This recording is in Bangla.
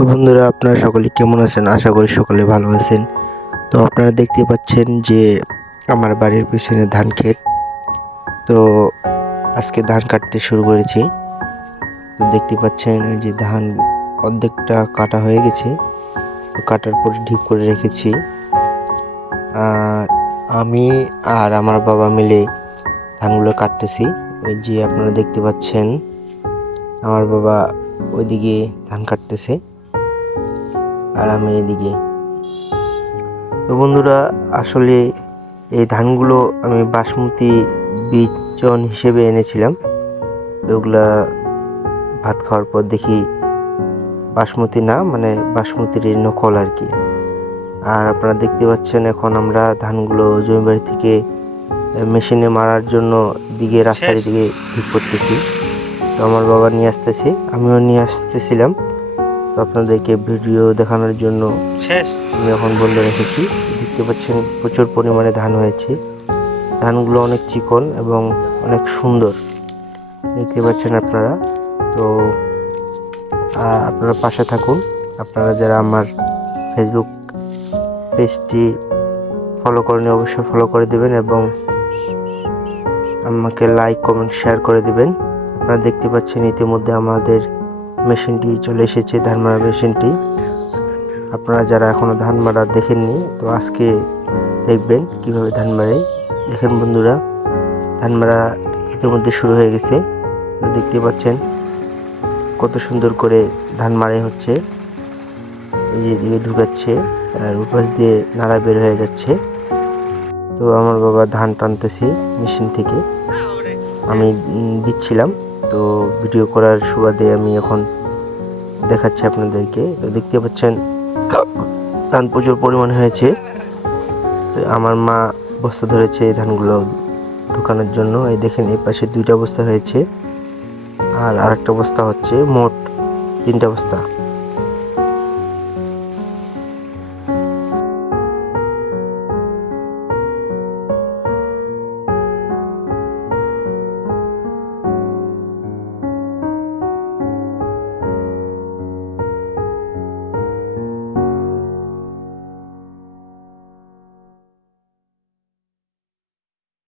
বন্ধুরা, আপনারা সকলে কেমন আছেন? আশা করি সকলে ভালো আছেন। তো আপনারা দেখতে পাচ্ছেন যে আমার বাড়ির পিছনে ধান ক্ষেত। তো আজকে ধান কাটতে শুরু করেছি। তো দেখতে পাচ্ছেন ওই যে ধান অর্ধেকটা কাটা হয়ে গেছে। তো কাটার পর ঢিপ করে রেখেছি। আর আমি আর আমার বাবা মিলে ধানগুলো কাটতেছি। ওই যে আপনারা দেখতে পাচ্ছেন, আমার বাবা ওইদিকে ধান কাটতেছে। আর আমি এদিকে। তো বন্ধুরা আসলে এই ধানগুলো আমি বাসমতি বীজজন হিসেবে এনেছিলাম। তো ওগুলা ভাত খাওয়ার পর দেখি বাসমতি না মানে বাসমতির নকল আর কি। আর আপনারা দেখতে পাচ্ছেন এখন আমরা ধানগুলো জমি বাড়ি থেকে মেশিনে মারার জন্য দিকে রাস্তার দিকে ঠিক করতেছি। তো আমার বাবা নিয়ে আসতেছে আমিও নিয়ে আসতেছিলাম। আপনাদেরকে ভিডিও দেখানোর জন্য শেষ। আমি এখন বলে রেখেছি। দেখতে পাচ্ছেন প্রচুর পরিমাণে ধান হয়েছে। ধানগুলো অনেক চিকন এবং অনেক সুন্দর। দেখতে পাচ্ছেন আপনারা। তো আপনারা পাশে থাকুন। আপনারা যারা আমার ফেসবুক পেজটি ফলো করেনি অবশ্যই ফলো করে দেবেন এবং আমাকে লাইক কমেন্ট শেয়ার করে দেবেন। আপনারা দেখতে পাচ্ছেন ইতিমধ্যে আমাদের মেশিনটি চলে এসেছে ধান মারা মেশিনটি। আপনারা যারা এখনও ধান মারা দেখেননি, তো আজকে দেখবেন কীভাবে ধান মারে দেখেন বন্ধুরা ধান মারা ইতিমধ্যে শুরু হয়ে গেছে। তো দেখতে পাচ্ছেন কত সুন্দর করে ধান মারে হচ্ছে এদিকে ঢুকাচ্ছে আর উপাস দিয়ে নাড়া বের হয়ে যাচ্ছে। তো আমার বাবা ধান টানতেছে মেশিন থেকে। আমি দিচ্ছিলাম। তো ভিডিও করার সুবাদে আমি এখন দেখাচ্ছি আপনাদেরকে। তো দেখতে পাচ্ছেন, ধান প্রচুর পরিমাণ হয়েছে। তো আমার মা বস্তা ধরেছে এই ধানগুলো ঢুকানোর জন্য। এই দেখেন, এই পাশে দুইটা বস্তা হয়েছে। আর আরেকটা বস্তা হচ্ছে মোট তিনটা বস্তা।